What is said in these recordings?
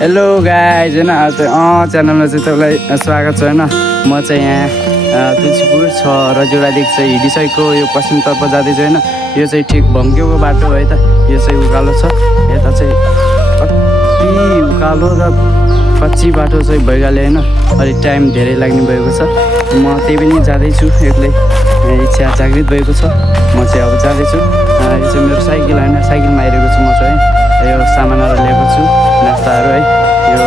Hello guys होइन आज च्यानलमा चाहिँ तपाईँलाई स्वागत छ होइन। म चाहिँ यहाँ तुलसीपुर 6 रजुडादेखि चाहिँ हिँडिसकेको यो पश्चिमतर्फ जाँदैछु होइन। यो चाहिँ ठिक भङ्ग्यौको बाटो हो है त। यो चाहिँ उकालो छ, यता चाहिँ कति उकालो र कच्ची बाटो चाहिँ भइहाल्यो होइन। अलिक टाइम धेरै लाग्ने भएको छ। म त्यही पनि जाँदैछु, एक्लै इच्छा जागृत भएको छ। म चाहिँ अब जाँदैछु। यो चाहिँ मेरो साइकल होइन, साइकलमा आइरहेको छु म चाहिँ। यो सामानहरू लिएको छु, नास्ताहरू है। यो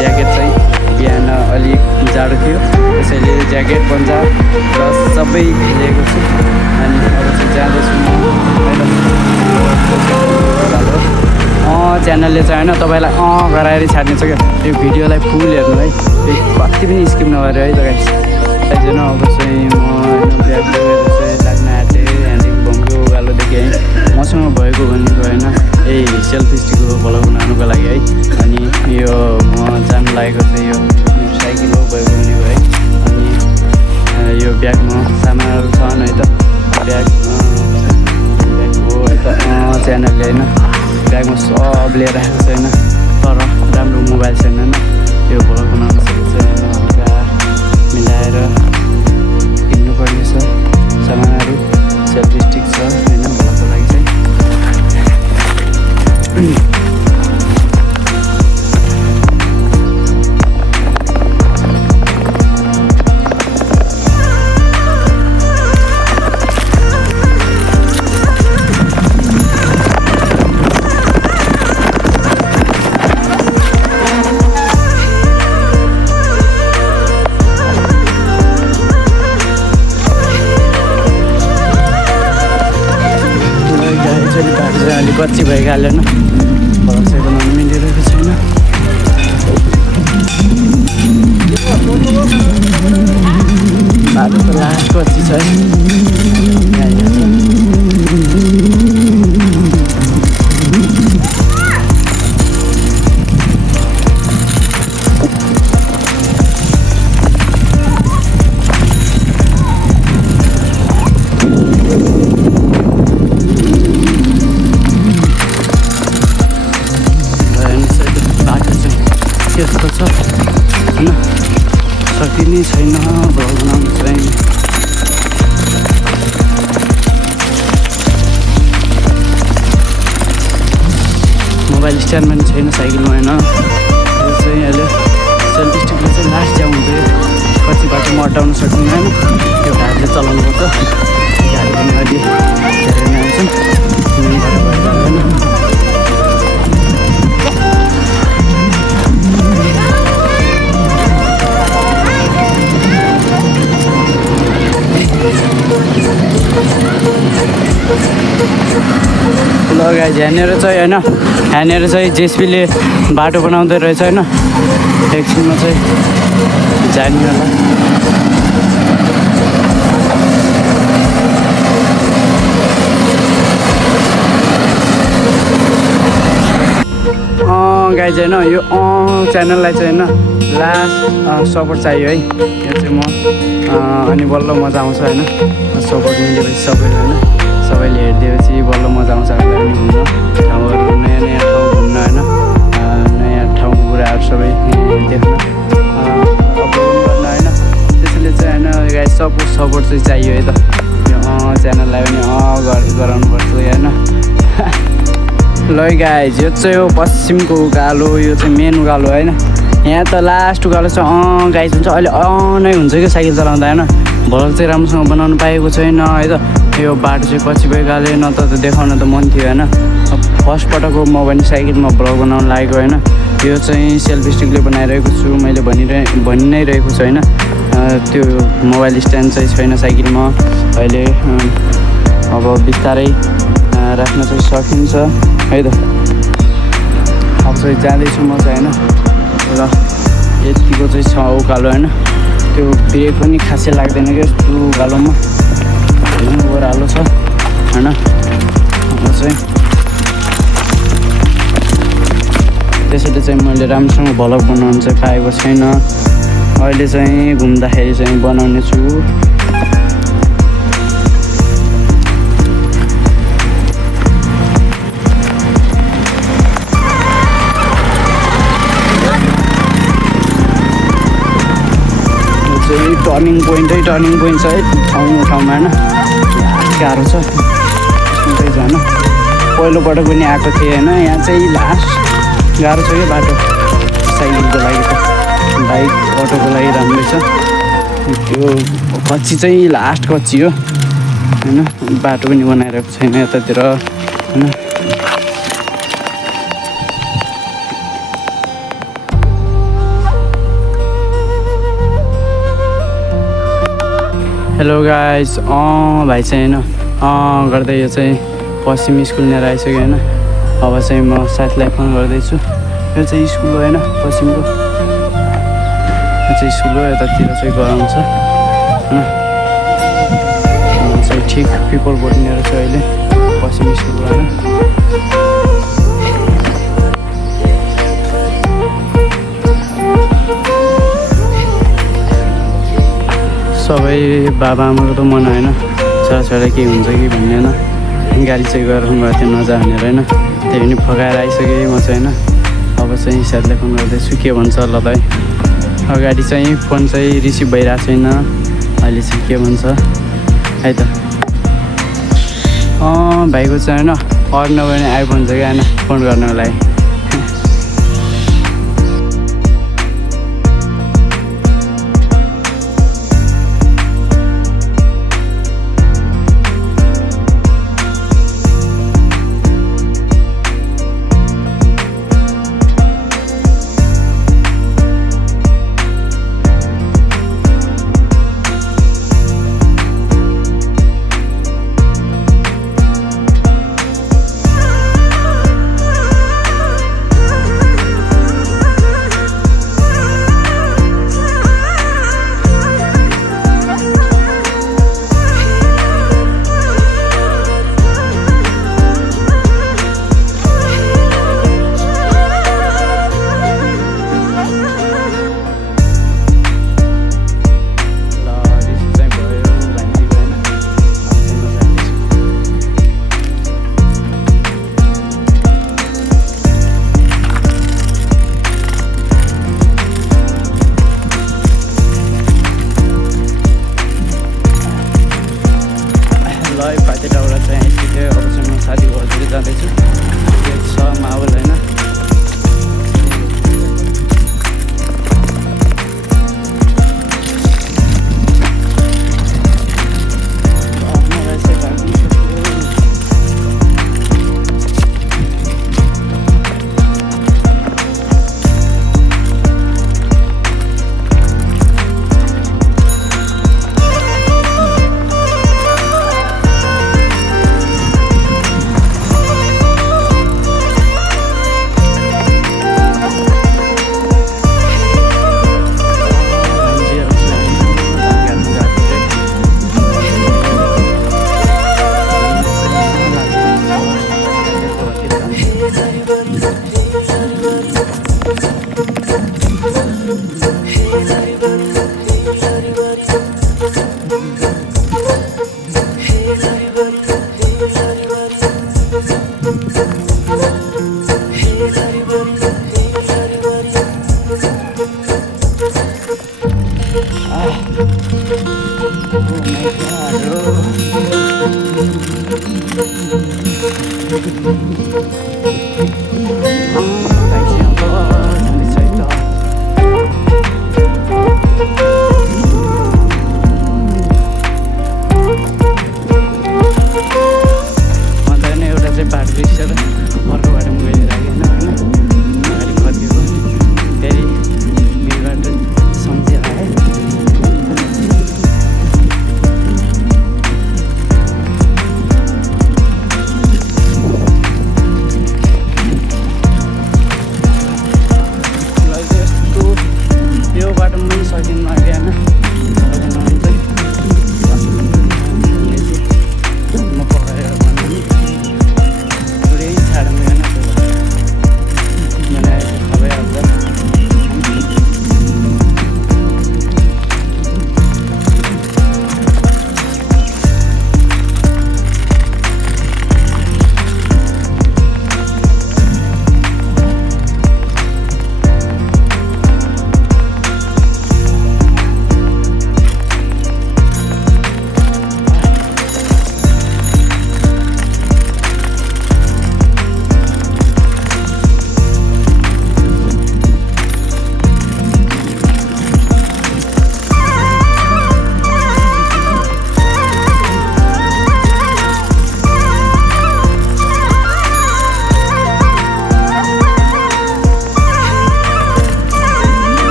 ज्याकेट चाहिँ बिहान अलिक जाडो थियो, त्यसैले ज्याकेट पन्जा प्लस सबै लिएको छु। अनि अब चाहिँ जाँदैछु म होइन। च्यानलले चाहिँ होइन तपाईँलाई गराएर छाड्ने छ क्या। यो भिडियोलाई फुल हेर्नु है, कति पनि स्किप नगरेर है त गाइस। होइन अब चाहिँ म ब्याग लिएर चाहिँ लाग्न आँटेँ। यहाँदेखि भङ्ग्यो उकालोदेखि है मसँग भएको भनेको होइन यही सेल्फी स्टिकको भ्लग बनाउनुको लागि है। अनि यो म जानु लागेको चाहिँ यो साइकल हो भएको भनेको है। अनि यो ब्यागमा सामानहरू छन् है त। ब्याग हो है त। च्यानलले होइन ब्यागमा सब लिएर आएको छ होइन। तर राम्रो मोबाइल छैन होइन। यो भ्लग बनाउनु सकेको चाहिँ हल्का मिलाएर किन्नुपर्ने छ सामानहरू। सेल्फी स्टिक छ होइन भ्लगको लागि चाहिँ। अलिक कच्ची भइहाल्यो होइन। भ्लग चाहिँ बनाउनु मिलिरहेको छैन। बाटो त लास्ट कच्ची छ है। त्यस्तो छ होइन, सकिने छैन भ्लग बनाउनु चाहिँ। मोबाइल स्ट्यान्ड पनि छैन साइकलमा होइन। यो चाहिँ अहिले सेल्फी स्टिकले चाहिँ लास्ट चाहिँ हुन्छ। कति बाटो म हटाउन सकिन्न होइन। एउटा हातले चलाउनु पर्छ। गाडी पनि अलि धेरै नै आउँछ होइन। ल गाइज यहाँनिर चाहिँ होइन, यहाँनिर चाहिँ जेसिबीले बाटो बनाउँदै रहेछ होइन। एकछिनमा चाहिँ जाने होला। गाइज होइन यो च्यानललाई चाहिँ होइन लास्ट सपोर्ट चाहियो है। यो चाहिँ म अनि बल्ल मजा आउँछ होइन। सपोर्ट मिलेपछि सबैले होइन, सबैले हेरिदिएपछि बल्ल मजा आउँछ आफूलाई पनि घुम्न, ठाउँहरू नयाँ नयाँ ठाउँ घुम्न होइन। नयाँ ठाउँको कुराहरू सबै देख्न अपलोड गर्न होइन। त्यसैले चाहिँ होइन गाइस सपोर्ट चाहिँ चाहियो है त। यो च्यानललाई पनि गराउनुपर्छ होइन। ल गाइज यो चाहिँ हो पश्चिमको उकालो, यो चाहिँ मेन उकालो होइन। यहाँ त लास्ट उकालो छ। गाइज हुन्छ अहिले नै हुन्छ कि साइकल चलाउँदा होइन। भ्लग चाहिँ राम्रोसँग बनाउनु पाएको छैन है त। यो बाटो चाहिँ पछि भइहाल्यो, न त देखाउन त मन थियो होइन। फर्स्ट पटक हो म पनि साइकलमा भ्लग बनाउनु लागेको होइन। यो चाहिँ सेल्फी स्टिकले बनाइरहेको छु मैले भनि नै रहेको छु होइन। त्यो मोबाइल स्ट्यान्ड चाहिँ छैन साइकलमा अहिले। अब बिस्तारै राख्न चाहिँ सकिन्छ है त। अब चाहिँ जाँदैछु म चाहिँ होइन। र यतिको चाहिँ छ उकालो होइन। त्यो ब्रेक पनि खासै लाग्दैन क्या यस्तो उकालोमा होइन। ओह्रालो छ होइन। अब चाहिँ त्यसैले चाहिँ मैले राम्रोसँग भ्लग बनाउनु चाहिँ पाएको छैन। अहिले चाहिँ घुम्दाखेरि चाहिँ बनाउने छु। टर्निङ पोइन्ट छ है ठाउँमा होइन गाह्रो छ सुन्दै जान पहिलोपटक पनि आएको थिएँ होइन यहाँ चाहिँ लास्ट गाह्रो छ कि बाटो साइकलको लागि त बाइक अटोको लागि राम्रै छ त्यो कच्ची चाहिँ लास्ट कच्ची हो होइन बाटो पनि बनाइरहेको छैन यतातिर होइन हेलो गाइज भाइ चाहिँ होइन गर्दै यो चाहिँ पश्चिम स्कुल लिएर आइसक्यो होइन अब चाहिँ म साथीलाई फोन गर्दैछु यो चाहिँ स्कुल हो होइन पश्चिमको यो चाहिँ स्कुल हो यतातिर चाहिँ गराउँछ होइन चाहिँ ठिक पिपल बोर्ड लिएर चाहिँ अहिले पश्चिम स्कुल होइन सबै बाबाआमाको त मन होइन छोराछोरी के हुन्छ कि भन्ने होइन गाडी चाहिँ गरेर गएको थियो नजा भनेर होइन त्यही पनि फकाएर आइसकेँ म चाहिँ होइन अब चाहिँ साथीलाई फोन गर्दैछु के भन्छ ल त है अगाडि चाहिँ फोन चाहिँ रिसिभ भइरहेको छैन अहिले चाहिँ के भन्छ है त भाइको चाहिँ होइन अरू नभए पनि आइफोन छ क्या होइन फोन गर्नको लागि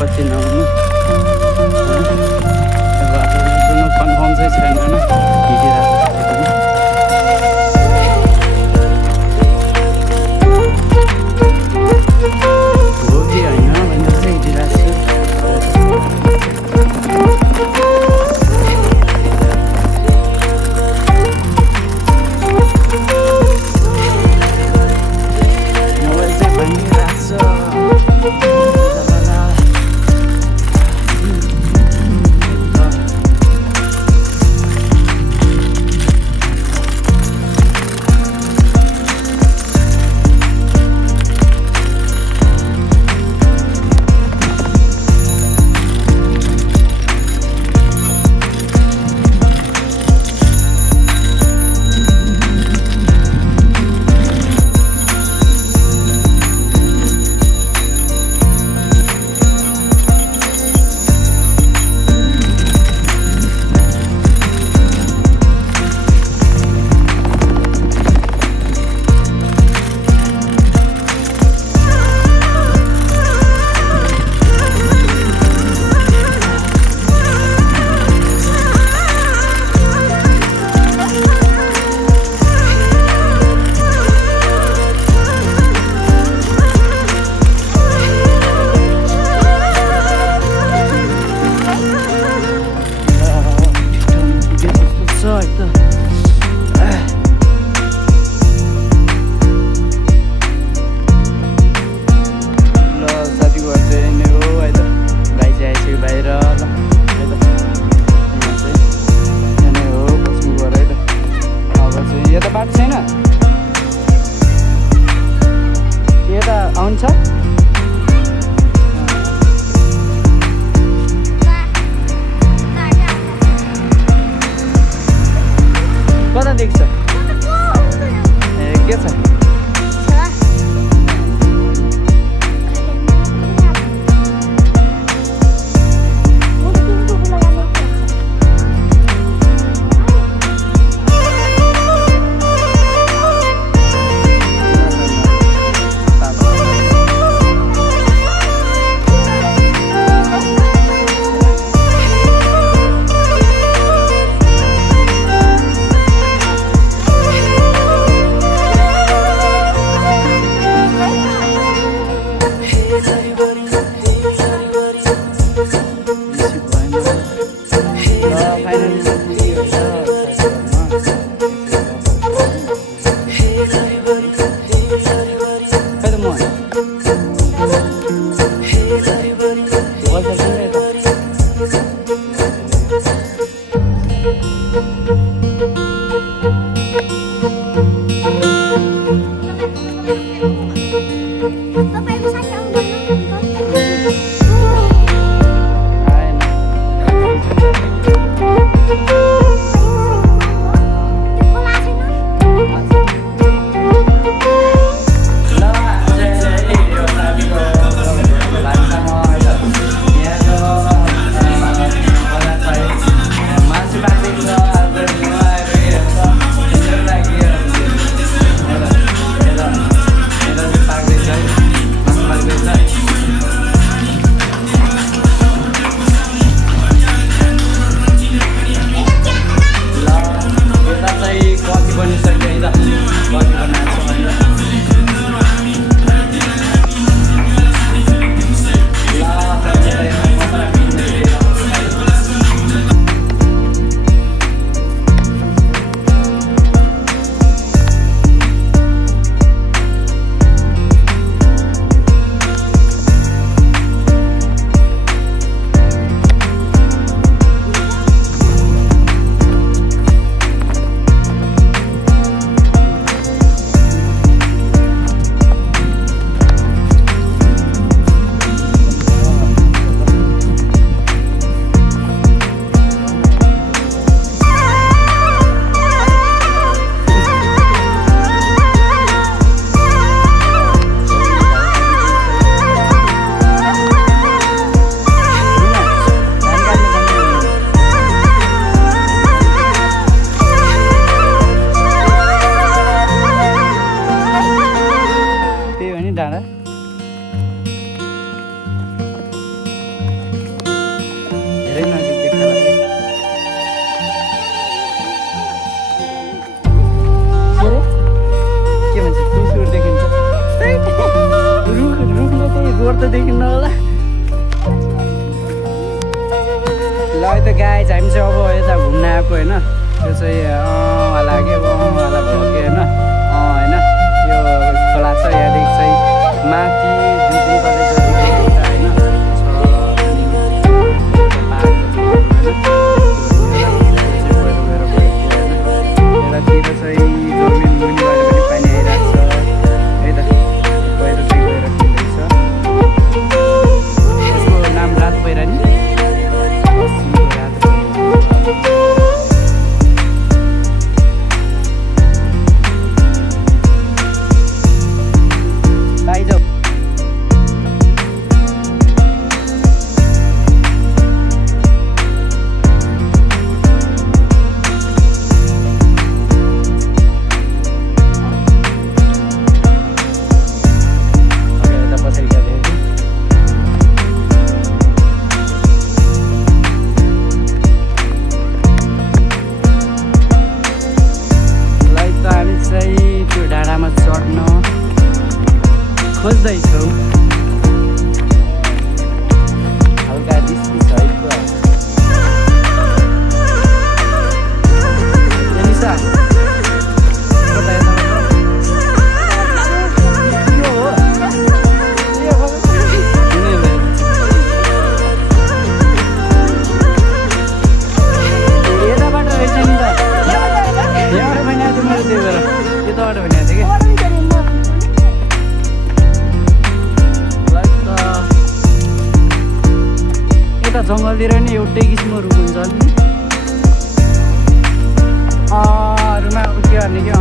पछि नहुनु कन्फर्म चाहिँ छैन होइन हिँडिरहेको हो कि होइन भनेर चाहिँ हिँडिरहेको छु मोबाइल चाहिँ भनिरहेको छ बाटो छैन यता आउँछ कता देख्छ ए के छ टाइपको होइन त्यो चाहिँ वाला के वाला भयो कि होइन होइन यो खोला छ यहाँदेखि चाहिँ माथि जुन जुन कलेजदेखि एउटा होइन छ यतातिर चाहिँ जमिन मुनिबाट पनि पानी आइरहेको छ है त पहिरो चाहिँ गएर किन्दैछ यसको नाम रात पहिरानी खोज्दैछौ हल्का डिस्की छ एलिसा कता यो हो यताबाट रहेछ नि त यहाँबाट भनेको थियो मैले त्यही भएर यताबाट भनेको थिएँ कि जङ्गलतिर नि एउटै किसिमको रुख हुन्छ नि अरूमा के गर्ने कि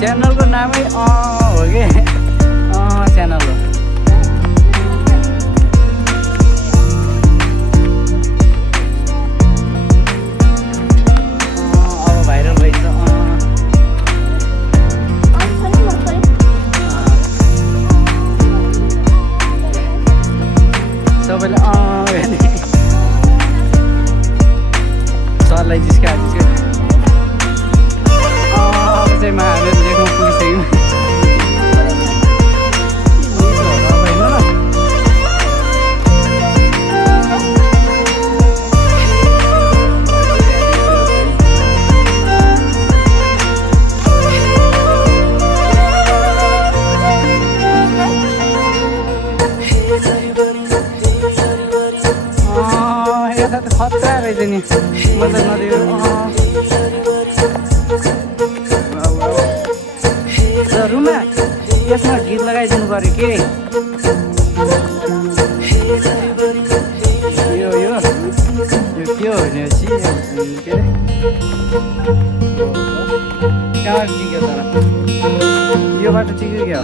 च्यानलको नामै हो कि च्यानल हो अब भाइरल भइन्छ सबैले भने सरलाई जिस्का अब चाहिँ हामीले लेख्नु पुगिसक्यौँ खतरा रहेछ नि म त नदियो रुमा यसमा गीत लगाइदिनु पऱ्यो के यो के हो भनेपछि के अरे कहाँ टिक्यो तर यो बाटो टिक्यो क्या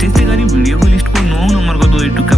त्यसै गरी भिडियोको लिस्टको 9 नम्बरको 2 टुक्का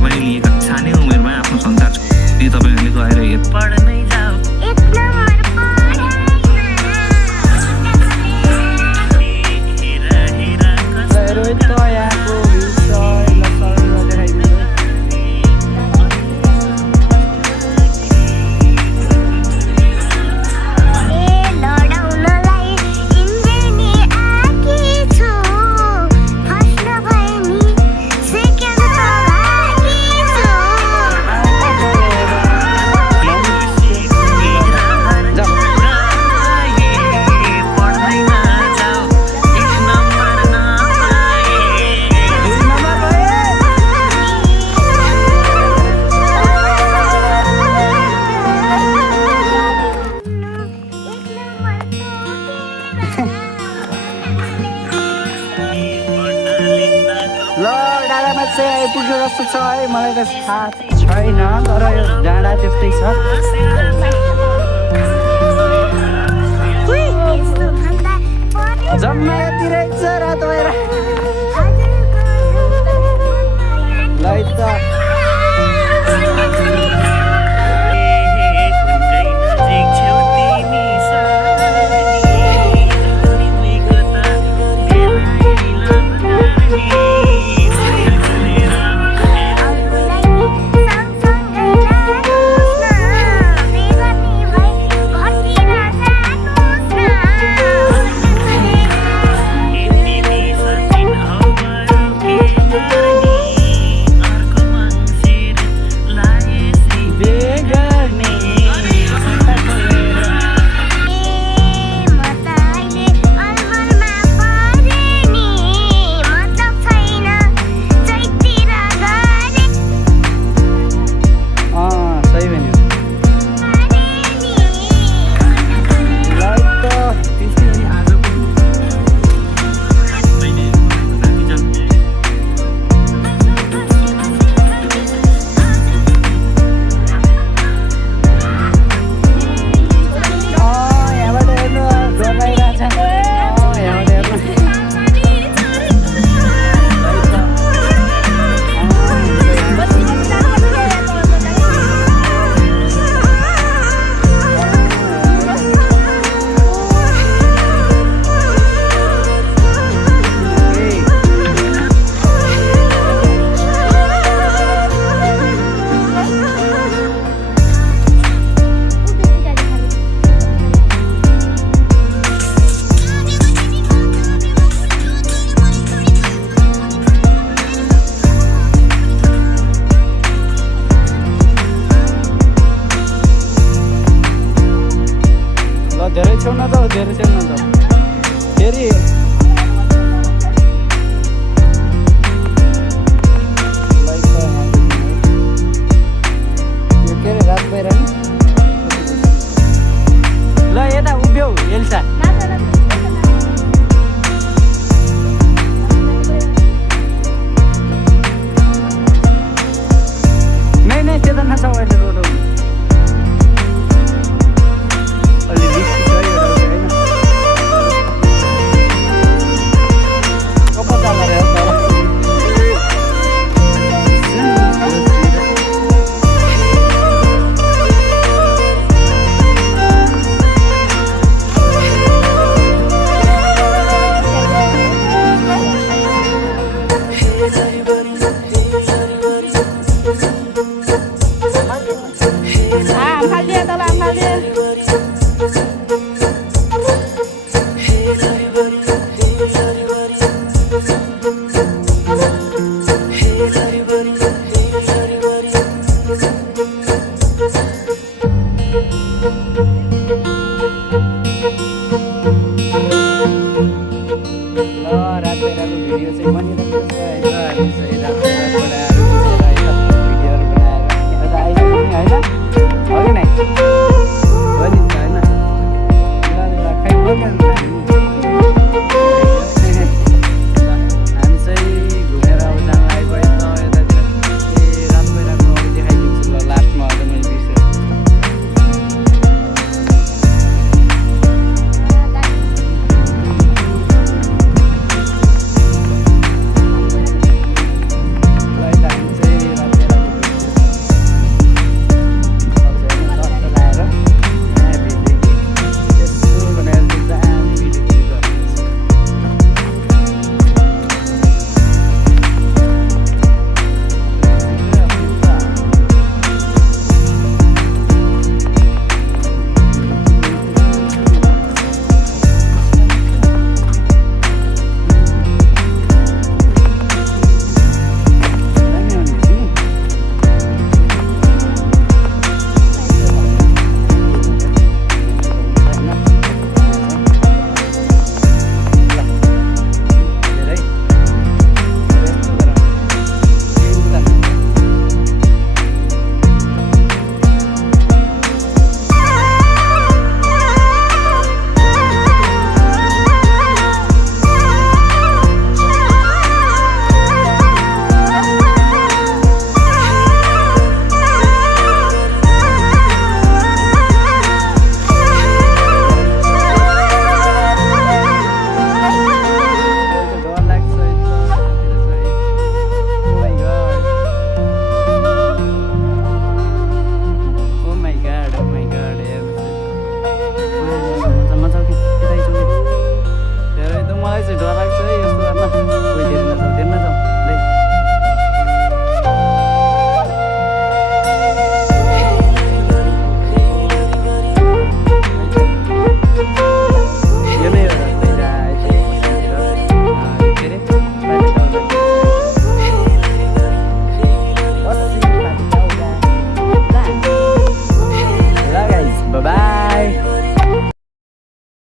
पुग्यो जस्तो छ है, मलाई त थाहा छैन, तर यो डाँडा त्यस्तै छ। जम्मा यति रहेछ रातो भएर ल त धेरै छेउ न त, धेरै छेउ न त।